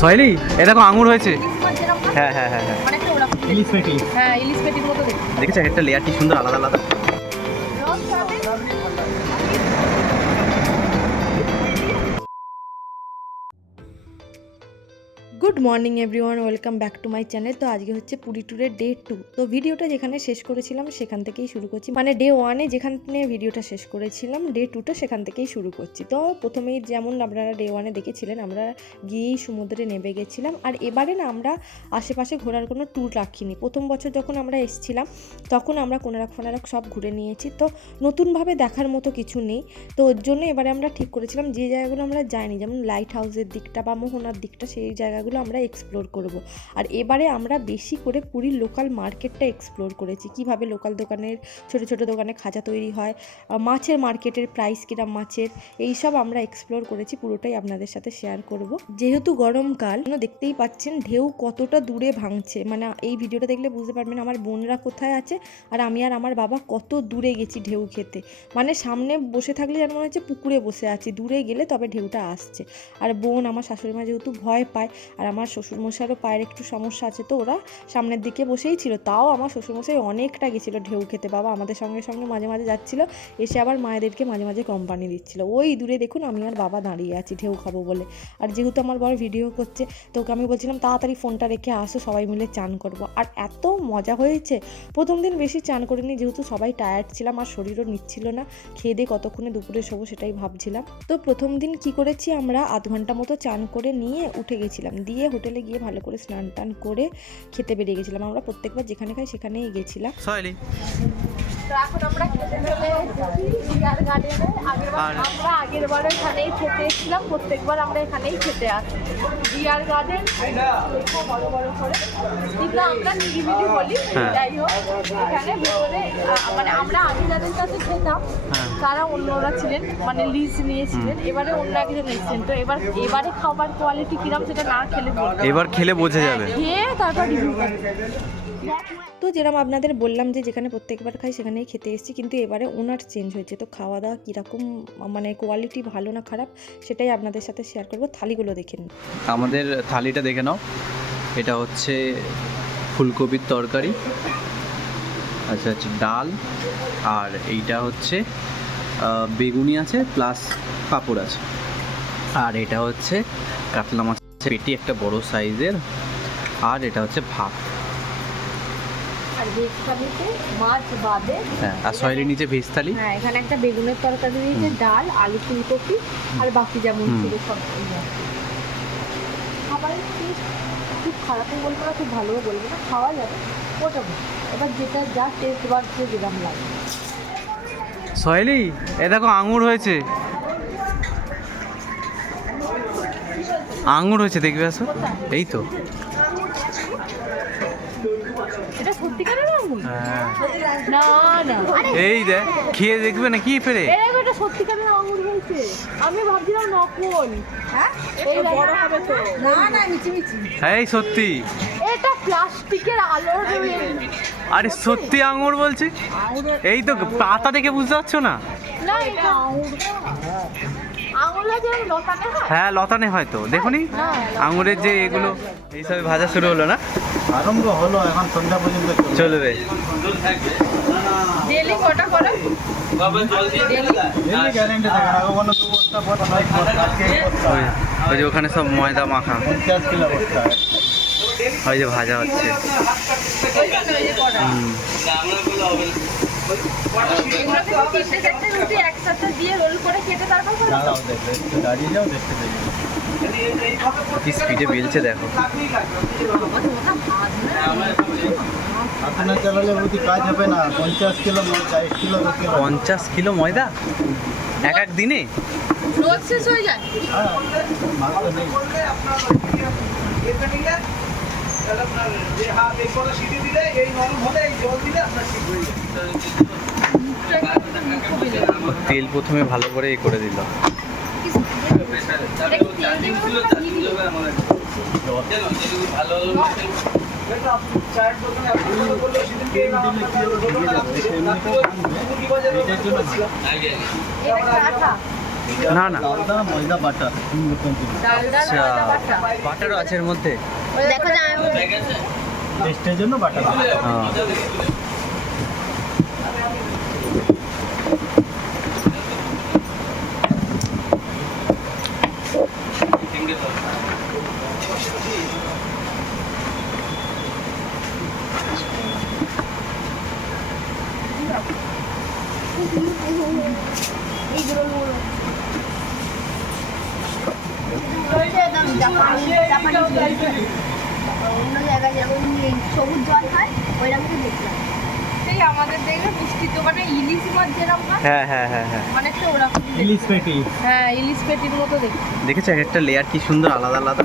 সয়লি এ দেখো আঙুর হয়েছে। হ্যাঁ হ্যাঁ হ্যাঁ হ্যাঁ। ইলিশ পেটি। হ্যাঁ ইলিশ পেটির মতো দেখেছ একটা লেয়ার কি সুন্দর আলাদা আলাদা? Morning everyone, welcome back to my channel. তো আজকে হচ্ছে পুরী ট্যুরের ডে টু। তো ভিডিওটা যেখানে শেষ করেছিলাম, সেখান থেকেই শুরু করছি। মানে ডে ওয়ানে যেখানে ভিডিওটা শেষ করেছিলাম, ডে টুটা সেখান থেকেই শুরু করছি। তো প্রথমেই যেমন আপনারা ডে ওয়ানে দেখেছিলেন, আমরা গিয়েই সমুদ্রে নেমে গেছিলাম। আর এবারে না আমরা আশেপাশে ঘোরার কোনো ট্যুর রাখিনি। প্রথম বছর যখন আমরা এসেছিলাম, তখন আমরা কোনারক ফোনারক সব ঘুরে নিয়েছি। তো নতুনভাবে দেখার মতো কিছু নেই। তো ওর জন্য এবারে আমরা ঠিক করেছিলাম, যে জায়গাগুলো আমরা যাইনি, যেমন লাইট হাউসের দিকটা বা মোহনার দিকটা, সেই জায়গাগুলো আমরা এক্সপ্লোর করব। আর এবারে আমরা বেশি করে পুরীর লোকাল মার্কেটটা এক্সপ্লোর করেছি। কীভাবে লোকাল দোকানের, ছোট ছোট দোকানে খাজা তৈরি হয় মাছের মার্কেটের প্রাইস কিরাম মাছের এই সব আমরা এক্সপ্লোর করেছি। পুরোটাই আপনাদের সাথে শেয়ার করব। যেহেতু গরমকাল দেখতেই পাচ্ছেন ঢেউ কতটা দূরে ভাঙছে। মানে এই ভিডিওটা দেখলে বুঝতে পারবেন আমার বোনরা কোথায় আছে আর আমি আর আমার বাবা কত দূরে গেছি ঢেউ খেতে। মানে সামনে বসে থাকলে যেন মনে হচ্ছে পুকুরে বসে আছি। দূরে গেলে তবে ঢেউটা আসছে। আর বোন, আমার শাশুড়ি মা যেহেতু ভয় পায় আর আমার শ্বশুরমশাইয়েরও পায়ের একটু সমস্যা আছে তো, ওরা সামনের দিকে বসেই ছিল। তাও আমার শ্বশুরমশাই অনেকটা গেছিল ঢেউ খেতে। বাবা আমাদের সঙ্গে সঙ্গে মাঝে মাঝে যাচ্ছিল, এসে আবার মায়েদেরকে মাঝে মাঝে কোম্পানি দিচ্ছিল। ওই দূরে দেখুন আমি আর বাবা দাঁড়িয়ে আছি ঢেউ খাব বলে। আর যেহেতু আমার বড় ভিডিও করছে তো ওকে আমি বলছিলাম তাড়াতাড়ি ফোনটা রেখে আসো, সবাই মিলে চান করব। আর এত মজা হয়েছে, প্রথম দিন বেশি চান করিনি, যেহেতু সবাই টায়ার্ড ছিলাম, আর শরীরও নিচ্ছিল না। খেয়ে দিয়ে কতক্ষণে দুপুরে শোবো সেটাই ভাবছিলাম। তো প্রথম দিন কি করেছি আমরা, আধ ঘণ্টা মতো চান করে নিয়ে উঠে গেছিলাম। দিয়ে হোটেলে গিয়ে ভালো করে স্নান টান করে খেতে বেরিয়ে গেছিলাম। আমরা প্রত্যেকবার যেখানে খাই সেখানেই গেছিলাম। তো এখন আমরা খেতে চলে গার্ডেনে। আগের বার আর- আমরা আগের বার এখানেই খেতে এসেছিলাম প্রত্যেকবার আমরা এখানেই খেতে আসি। ডিয়ার গার্ডেন বড় বড় করে কিন্তু আমরা নিরিবিলি বলি হ্যাঁ। যাই হোক এখানে ভেতরে মানে আমরা আগে যাদের কাছে খেতাম হ্যাঁ। তারা অন্যরা ছিলেন মানে লিজ নিয়েছিলেন এবারে অন্য একজন এসেছেন। তো এবার এবারে খাবার কোয়ালিটি কিরম সেটা না খেলে এবার খেলে বোঝা যাবে। খেয়ে তারপর রিভিউ তো যেরকম আপনাদের বললাম যে যেখানে প্রত্যেকবার খাই সেখানেই খেতে এসেছি, কিন্তু এবারে ওনার চেঞ্জ হয়েছে। তো খাওয়া দাওয়া কীরকম মানে কোয়ালিটি ভালো না খারাপ সেটাই আপনাদের সাথে শেয়ার করব। থালিগুলো দেখে নিন। আমাদের থালিটা দেখে নাও। এটা হচ্ছে ফুলকপির তরকারি। আচ্ছা আচ্ছা ডাল। আর এইটা হচ্ছে বেগুনি আছে প্লাস পাঁপড় আছে। আর এটা হচ্ছে কাতলা মাছ পেটি, একটা বড় সাইজের আর এটা হচ্ছে ভাত। আর ভেজ থালিতে মাছ বাদে। হ্যাঁ আর সয়েলের নিচে ভেজ থালি? হ্যাঁ এখানে একটা বেগুনের তরকারি দিয়েছে ডাল আলু ফুলকপি আর বাকি যেমন ছিল সব এই খাবারের টেস্ট খুব খারাপও বলব না খুব ভালোও বলব না খাওয়া যাবে মোটামুটি এবার যেটা যা টেস্ট বার দিয়ে যেরকম লাগে এ দেখো আঙুর হয়েছে। আঙুর হয়েছে দেখবে আসো। এই তো এটা সত্যিকারের আঙুর হ্যাঁ না না। এই দেখ খেয়ে দেখবে না কি ফেরে এটা সত্যিকারের আঙুর হয়েছে। আমি ভাবছিলাম নকল। হ্যাঁ? এই বড় হবে তো। না না মিচি মিচি এই সত্যি। এটা প্লাস্টিকের আলোর আরে সত্যি? আঙুর বলছি এই তো পাতা দেখে বুঝতে পারছ না? না এটা আঙুর। হয়? হ্যাঁ লতানে হয়তো দেখুনি? আঙুরের যে এগুলো এইসব ভাজা শুরু হলো না? আরম্ভ হলো এখন সন্ধ্যা পর্যন্ত চলবে। ডেলি কটা করো। ওই যে ওখানে সব ময়দা মাখা। ওই যে ভাজা হচ্ছে। একসাথে দিয়ে রোল করে তারপর দাঁড়িয়ে যাও দেখতে কি স্পিডে বেলছে দেখো। চালালে বুঝি কাজ হবে না পঞ্চাশ কিলো ময়দা এক কিলো কিলো পঞ্চাশ কিলো ময়দা? এক এক দিনে? রোজ শেষ হয়ে যায়। তেল প্রথমে ভালো করে এ করে দিল। না তেল না না ডালদা ময়দা বাটার আচ্ছা। বাটারও আছে এর মধ্যে। দেখো যায়। টেস্টের জন্য বাটার হ্যাঁ। এইগুলো অন্য জায়গায় যেরকম সবুজ জল হয় ওইরকম দেখলাম সেই আমাদের দেখে মিষ্টির দোকানে ইলিশ মাছ যেরকম হ্যাঁ হ্যাঁ হ্যাঁ হ্যাঁ। অনেকটা ওরকম ইলিশ পেটি। হ্যাঁ ইলিশ পেটির মতো দেখতে। দেখেছ এক একটা লেয়ার কি সুন্দর আলাদা আলাদা?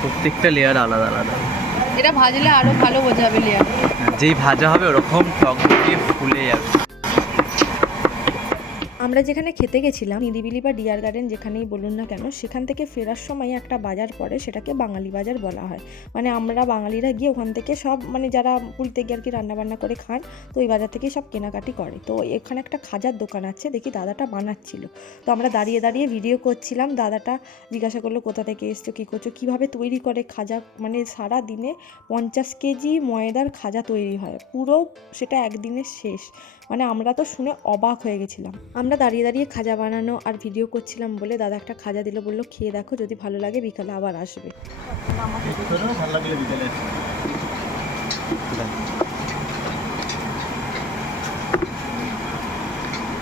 প্রত্যেকটা লেয়ার আলাদা আলাদা। এটা ভাজলে আরও ভালো বোঝাবে লেয়ার যেই ভাজা হবে ওরকম টক ফুলে যাবে। আমরা যেখানে খেতে গেছিলাম, নিরিবিলি বা ডিয়ার গার্ডেন যেখানেই বলুন না কেন, সেখান থেকে ফেরার সময় একটা বাজার পড়ে, সেটাকে বাঙালি বাজার বলা হয়। মানে আমরা বাঙালিরা গিয়ে ওখান থেকে সব মানে যারা পুরীতে গিয়ে আর কি রান্নাবান্না করে খান, তো ওই বাজার থেকেই সব কেনাকাটি করে। তো এখানে একটা খাজার দোকান আছে, দেখি দাদাটা বানাচ্ছিল। তো আমরা দাঁড়িয়ে দাঁড়িয়ে ভিডিও করছিলাম, দাদাটা জিজ্ঞাসা করল, কোথা থেকে এসছো? কী করছ? কীভাবে তৈরি করে খাজা? মানে সারা দিনে পঞ্চাশ কেজি ময়দার খাজা তৈরি হয়। পুরো সেটা একদিনের শেষ। মানে আমরা তো শুনে অবাক হয়ে গেছিলাম। আমরা দাঁড়িয়ে দাঁড়িয়ে খাজা বানানো আর ভিডিও করছিলাম বলে দাদা একটা খাজা দিল বলল খেয়ে দেখো যদি ভালো লাগে বিকালে আবার আসবে। টেস্ট করেও ভালো লাগলে বিকেলে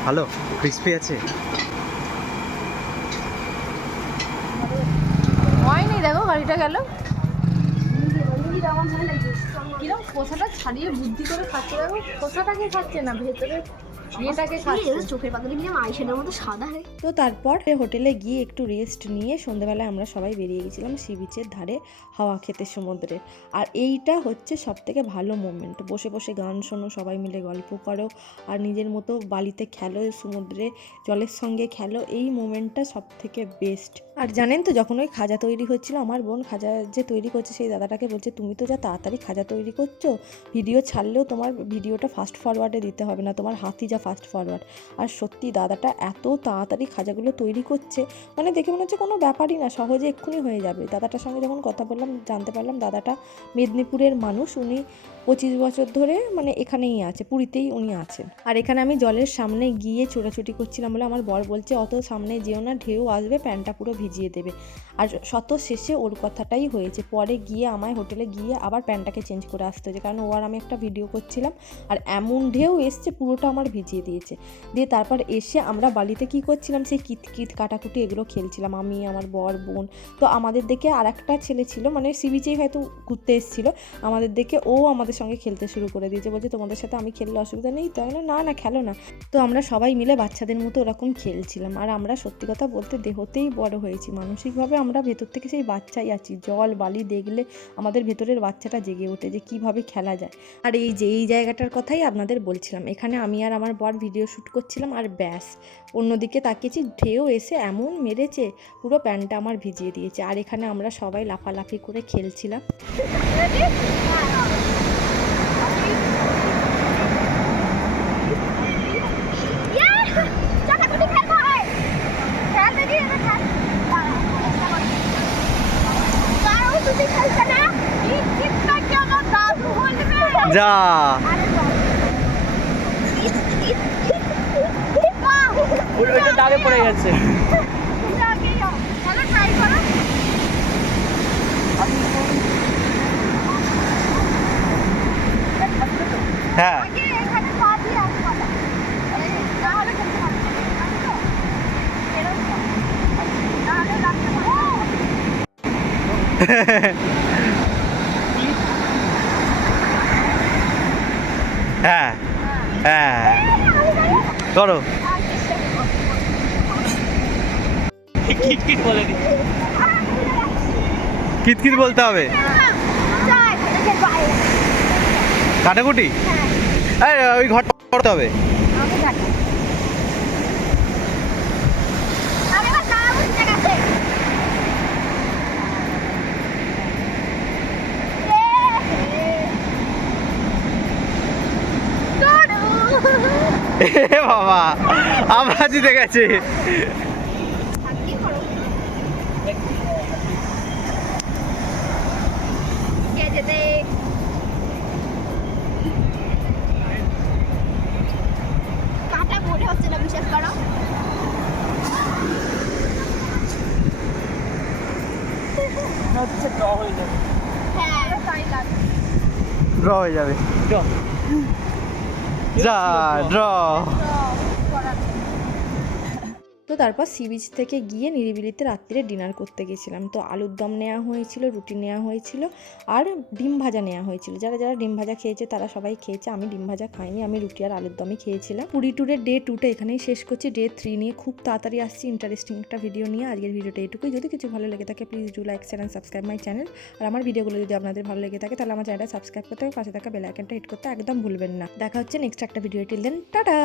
ভালো ক্রিস্পি আছে? হয়নি দেখো গাড়িটা গেল। কিরম খোসাটা ছাড়িয়ে বুদ্ধি করে খাচ্ছে দেখো? খোসাটাকে খাচ্ছে না ভেতরে চোখের পাতাটা কিরম আইশ্যাডোর মতো সাদা হয়ে তো তারপর হোটেলে গিয়ে একটু রেস্ট নিয়ে সন্ধেবেলায় আমরা সবাই বেরিয়ে গেছিলাম সি বিচের ধারে হাওয়া খেতে সমুদ্রে। আর এইটা হচ্ছে সব থেকে ভালো মোমেন্ট বসে বসে গান শোনো সবাই মিলে গল্প করো আর নিজের মতো বালিতে খেলো সমুদ্রে জলের সঙ্গে খেলো এই মোমেন্টটা সব থেকে বেস্ট আর জানেন তো, যখন ওই খাজা তৈরি হচ্ছিল, আমার বোন খাজা যে তৈরি করছে, সেই দাদাটাকে বলছে, তুমি তো যা তাড়াতাড়ি খাজা তৈরি করছ, ভিডিও ছাড়লেও তোমার ভিডিওটা ফাস্ট ফরওয়ার্ডে দিতে হবে না, তোমার হাতই যা ফাস্ট ফরওয়ার্ড আর সত্যি দাদাটা এত তাড়াতাড়ি খাজাগুলো তৈরি করছে মানে দেখে মনে হচ্ছে কোনো ব্যাপারই না, সহজে এক্ষুনি হয়ে যাবে। দাদাটার সঙ্গে যখন কথা বললাম, জানতে পারলাম দাদাটা মেদিনীপুরের মানুষ, উনি পঁচিশ বছর ধরে মানে এখানেই আছে, পুরীতেই উনি আছেন। আর এখানে আমি জলের সামনে গিয়ে ছোটাছুটি করছিলাম বলে আমার বর বলছে, অত সামনে যেও না, ঢেউ আসবে, প্যান্টটা পুরো ভিজিয়ে দেবে। আর শত শেষে ওর কথাটাই হয়েছে, পরে গিয়ে আমায় হোটেলে গিয়ে আবার প্যান্টটাকে চেঞ্জ করে আসতে হয়েছে, কারণ ও আর আমি একটা ভিডিও করছিলাম আর এমন ঢেউ এসছে পুরোটা আমার ভিজিয়ে দিয়েছে। দিয়ে তারপর এসে আমরা বালিতে কি করছিলাম, সেই কিত কিত কাটাকুটি এগুলো খেলছিলাম, আমি, আমার বর, বোন। তো আমাদের দেখে আর একটা ছেলে ছিল মানে সি বিচেই হয়তো ঘুরতে এসেছিল, আমাদের দেখে ও আমাদের সঙ্গে খেলতে শুরু করে দিয়েছে, বলছে তোমাদের সাথে আমি খেললে অসুবিধা নেই? তো না না, খেলো না। তো আমরা সবাই মিলে বাচ্চাদের মতো ওরকম খেলছিলাম। আর আমরা সত্যি কথা বলতে দেহতেই বড় হয়েছি। মানসিকভাবে আমরা ভেতর থেকে সেই বাচ্চাই আছি। জল, বালি দেখলে আমাদের ভেতরের বাচ্চাটা জেগে ওঠে যে কীভাবে খেলা যায়। আর এই যে, এই জায়গাটার কথাই আপনাদের বলছিলাম। এখানে আমি আর আমার বর ভিডিও শ্যুট করছিলাম আর ব্যাস। অন্যদিকে তাকিয়েছি, ঢেউ এসে এমন মেরেছে, পুরো প্যান্টটা আমার ভিজিয়ে দিয়েছে। আর এখানে আমরা সবাই লাফালাফি করে খেলছিলাম চাকাচুটি খেলতে হয় খেলতে গিয়ে এবার খেল কারণ তুমি খেলতে না কি চিৎকার কেন দাদু বলবে যা! ওইটা দাগে পড়ে গেছে করো। হ্যাঁ আগে এখানে পা দিয়ে আসতে হবে। এই, তাহলে খেলতে পারবে। জানো তো? এরকম করো। তাহলে লাগতে পারবে। হ্যাঁ হ্যাঁ। করো। কিটকিট বলে দি কিটকিট বলতে হবে। কাটাকুটি? এই ওই ঘরটা করতে হবে আমি যাই। আমি এবার তারা বুঝতে গেছে। এ, এ, এ বাবা আমরা জিতে গেছি। করো হ্যাঁ লাগে ড্র হয়ে যাবে যা ড্র তো তারপর সি বিচ থেকে গিয়ে নিরিবিলিতে রাত্রিরে ডিনার করতে গেছিলাম। তো আলুর দম নেওয়া হয়েছিল, রুটি নেওয়া হয়েছিল আর ডিম ভাজা নেওয়া হয়েছিল। যারা যারা ডিম ভাজা খেয়েছে তারা সবাই খেয়েছে, আমি ডিম ভাজা খাইনি, আমি রুটি আর আলুর দমই খেয়েছিলাম। পুরী ট্যুরের ডে টুটা এখানেই শেষ করছি। ডে থ্রি নিয়ে খুব তাড়াতাড়ি আসছি ইন্টারেস্টিং একটা ভিডিও নিয়ে। আজকের ভিডিওটা এটুকুই। যদি কিছু ভালো লেগে থাকে please do like share and subscribe my channel আর আমার ভিডিওগুলো যদি আপনাদের ভালো লেগে থাকে, তাহলে আমার চ্যানেলটা সাবস্ক্রাইব করতে হবে পাশে থাকা বেল আইকনটা হিট করতে একদম ভুলবেন না। দেখা হচ্ছে নেক্সট একটা ভিডিও টিল দেন টাটা